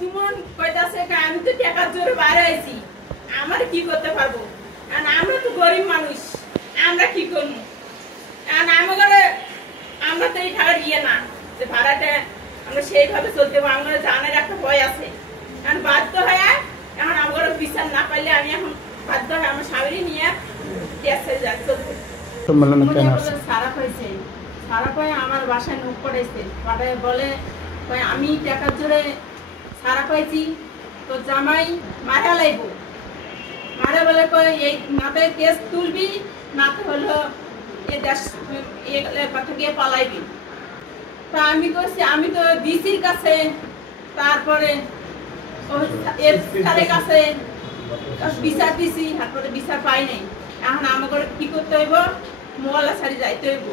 সুমন কইতাছে আমি তো টাকার জোরে বাইরে আইছি, আমার কি করতে পারবো? কারণ আমরা তো গরিব মানুষ, আমরা কি করবো? কারণ আমরা তো এই টাকার না যে ভাড়াটা আমরা সেইভাবে চলতে পারবো। আমরা জানার একটা ভয় আছে, কারণ বাধ্য হয়ে এখন আমার বিচার না পাইলে আমি এখন বাধ্য হয়ে আমার স্বামী নিয়ে চলতে। খারাপ হয়েছে, খারাপ হয়ে আমার বাসায় নোক পড়াইছে, পাঠায় বলে আমি টাকার জোরে সারা পাইছি, তো জামাই মারা লাইব, মারা বলে এই মাথায় কেস তুলবি, না তো হলো এ দেশ থেকে পালাইবি। তা আমি কইছি আমি তো ডিসির কাছে, তারপরে এফআইআর কাছে বিচার দিছি, তারপরে বিচার পাই নাই। এখন আমাকে কি করতে হইব? মোবাইলা ছাড়ি যাইতে হইব।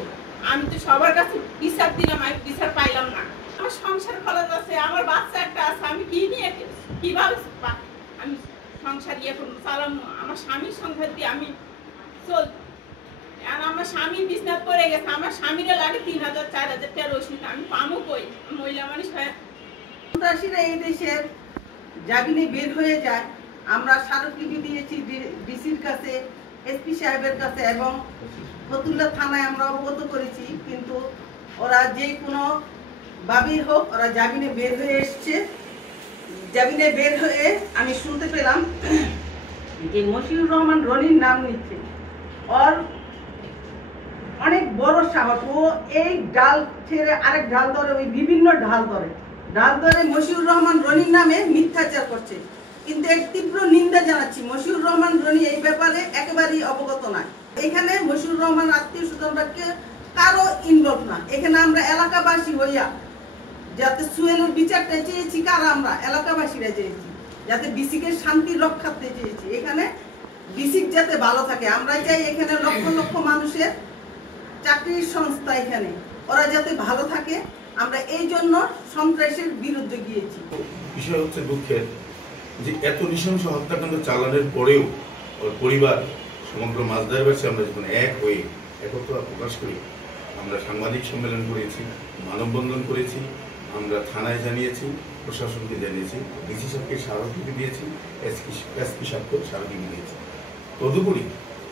আমি তো সবার কাছে বিচার দিলাম, আমি বিচার পাইলাম না। আমার সংসার খরচ আছে, আমার বাচ্চা একটা আছে, আমি কি নিয়ে কিভাবে আমি সংসার ইয়ে করবো, চালাবো? আমার স্বামীর সংসার দিয়ে আমি চল। আর আমার স্বামী বিছনাত পড়ে গেছে, আমার স্বামীরা লাগে ৩,০০০ ৪,০০০ টাকা রসিদ, আমি পামো কই? মহিলা মানুষ হয়। সন্ত্রাসীরা এই দেশের জামিনে বের হয়ে যায়। আমরা স্মারকলিপি দিয়েছি ডিসির কাছে, এসপি সাহেবের কাছে এবং ফতুল্লা থানায় আমরা অবগত করেছি, কিন্তু ওরা যে কোনো ভাবেই হোক ওরা জামিনে বের হয়ে এসছে। জামিনে বের হয়ে আমি শুনতে পেলাম যে মশিউর রহমান রনির নাম নিচ্ছে। ওর অনেক বড় সাহস, ও এই ডাল ছেড়ে আরেক ডাল ধরে, ওই বিভিন্ন ডাল ধরে মশিউর রহমান রনির নামে মিথ্যাচার করছে। কিন্তু এক তীব্র নিন্দা জানাচ্ছি, মশিউর রহমান রনি এই ব্যাপারে একেবারেই অবগত নয়। এখানে মশিউর রহমান আত্মীয় স্বজনকে কারো ইনভলভ না। এখানে আমরা এলাকাবাসী হইয়া যাতে সুয়েলের বিচারটা চেয়েছি, কারা? আমরা এলাকাবাসীরা চেয়েছি, যাতে বিসিকের শান্তি রক্ষাতে চেয়েছি। এখানে বিসিক যাতে ভালো থাকে আমরা চাই। এখানে লক্ষ লক্ষ মানুষের চাকরির সংস্থা, এখানে ওরা যাতে ভালো থাকে, আমরা এই জন্য সন্ত্রাসের বিরুদ্ধে গিয়েছি। বিষয় হচ্ছে দুঃখের যে এত নৃশংস হত্যাকাণ্ড চালানোর পরেও ওর পরিবার সমগ্র মাঝদারবাসী আমরা যখন এক হয়ে একত্র প্রকাশ করি, আমরা সাংবাদিক সম্মেলন করেছি, মানববন্ধন করেছি, আমরা থানায় জানিয়েছি, প্রশাসনকে জানিয়েছি, ডিসি সাহেবকে স্মারকলিপি দিয়েছি, এসপি সাহেবকে স্মারকলিপি দিয়েছি। তদুপরি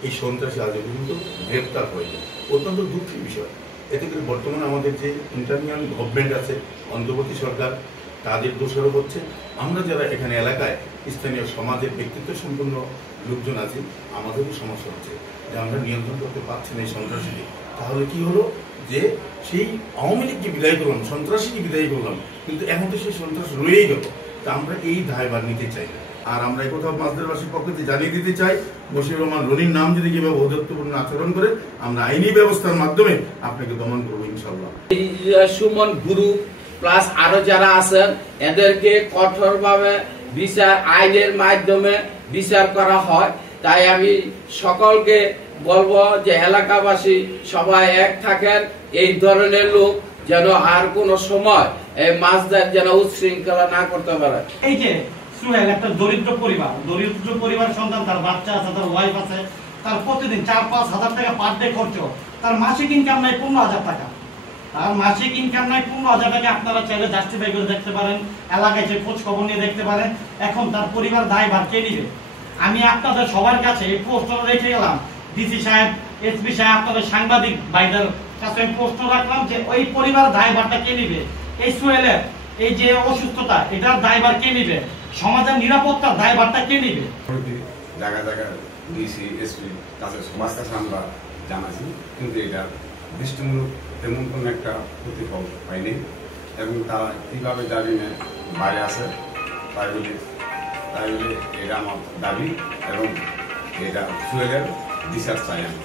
এই সন্ত্রাসী আজ পর্যন্ত গ্রেপ্তার হয়নি। অত্যন্ত দুঃখের বিষয়। এতে করে বর্তমানে আমাদের যে ইন্টারিয়াম গভর্নমেন্ট আছে, অন্তর্বর্তী সরকার, তাদের দোষারোপ হচ্ছে। আমরা যারা এখানে এলাকায় স্থানীয় সমাজের ব্যক্তিত্ব সম্পন্ন লোকজন আছি, আমাদেরও সমস্যা হচ্ছে যে আমরা নিয়ন্ত্রণ করতে পারছি না এই সন্ত্রাসীকে। তাহলে কি হলো যে সেই আওয়ামী লীগকে বিদায় করলাম, সন্ত্রাসীকে বিদায় করলাম, কিন্তু এখন তো সেই সন্ত্রাস রয়েই গেল। তা আমরা এই দায়ভার নিতে চাই না। আর আমরা এই কথা মাঝদারবাসীর পক্ষ থেকে জানিয়ে দিতে চাই, মশিউর রহমান রনির নাম যদি কিভাবে অধত্বপূর্ণ আচরণ করে, আমরা আইনি ব্যবস্থার মাধ্যমে আপনাকে দমন করবো ইনশাল্লাহ। সুমন গ্রুপ প্লাস আরো যারা আছেন এদেরকে কঠোরভাবে বিচার আইনের মাধ্যমে বিচার করা হয়। তাই আমি সকলকে বলবো যে এলাকাবাসী সবাই এক থাকেন, এই ধরনের লোক যেন আর কোন সময় এই মাছদার যেন উচ্ছৃঙ্খলা না করতে পারে। এই যে সুহেল একটা দরিদ্র পরিবার সন্তান, তার বাচ্চা আছে, তার ওয়াইফ আছে, তার প্রতিদিন 4-5 হাজার টাকা পার ডে খরচ, তার মাসিক ইনকাম নাই 15,000 টাকা। তার মাসিক ইনকাম নাই 15,000 টাকা। আপনারা চাইলে জাস্টিফাই করে দেখতে পারেন, এলাকায় যে খোঁজ খবর নিয়ে দেখতে পারেন। এখন তার পরিবার দায়ভার কে নিবে? আমি আপনাদের সবার কাছে এই প্রশ্ন রেখে গেলাম, ডিসি সাহেব, এসপি সাহেব, আপনাদের সাংবাদিক ভাইদের কাছে আমি প্রশ্ন রাখলাম যে ওই পরিবার দায়ভারটা কে নিবে? এই সুহেলের এই যে অসুস্থতা, এটার দায়ভার কে নিবে? সমাজের নিরাপত্তার দায়ভারটা কে নিবে? জায়গা জায়গা ডিসি এসপি কাছে সবার কাছে আমরা জানাচ্ছি, কিন্তু এটা দৃষ্টিমূলক তেমন কোনো একটা প্রতিফল হয়নি। এবং তারা কীভাবে জামিনে বাইরে আসে তাই বলে এটা আমার দাবি, এবং এটা সুহেলের বিচার চাই আমি।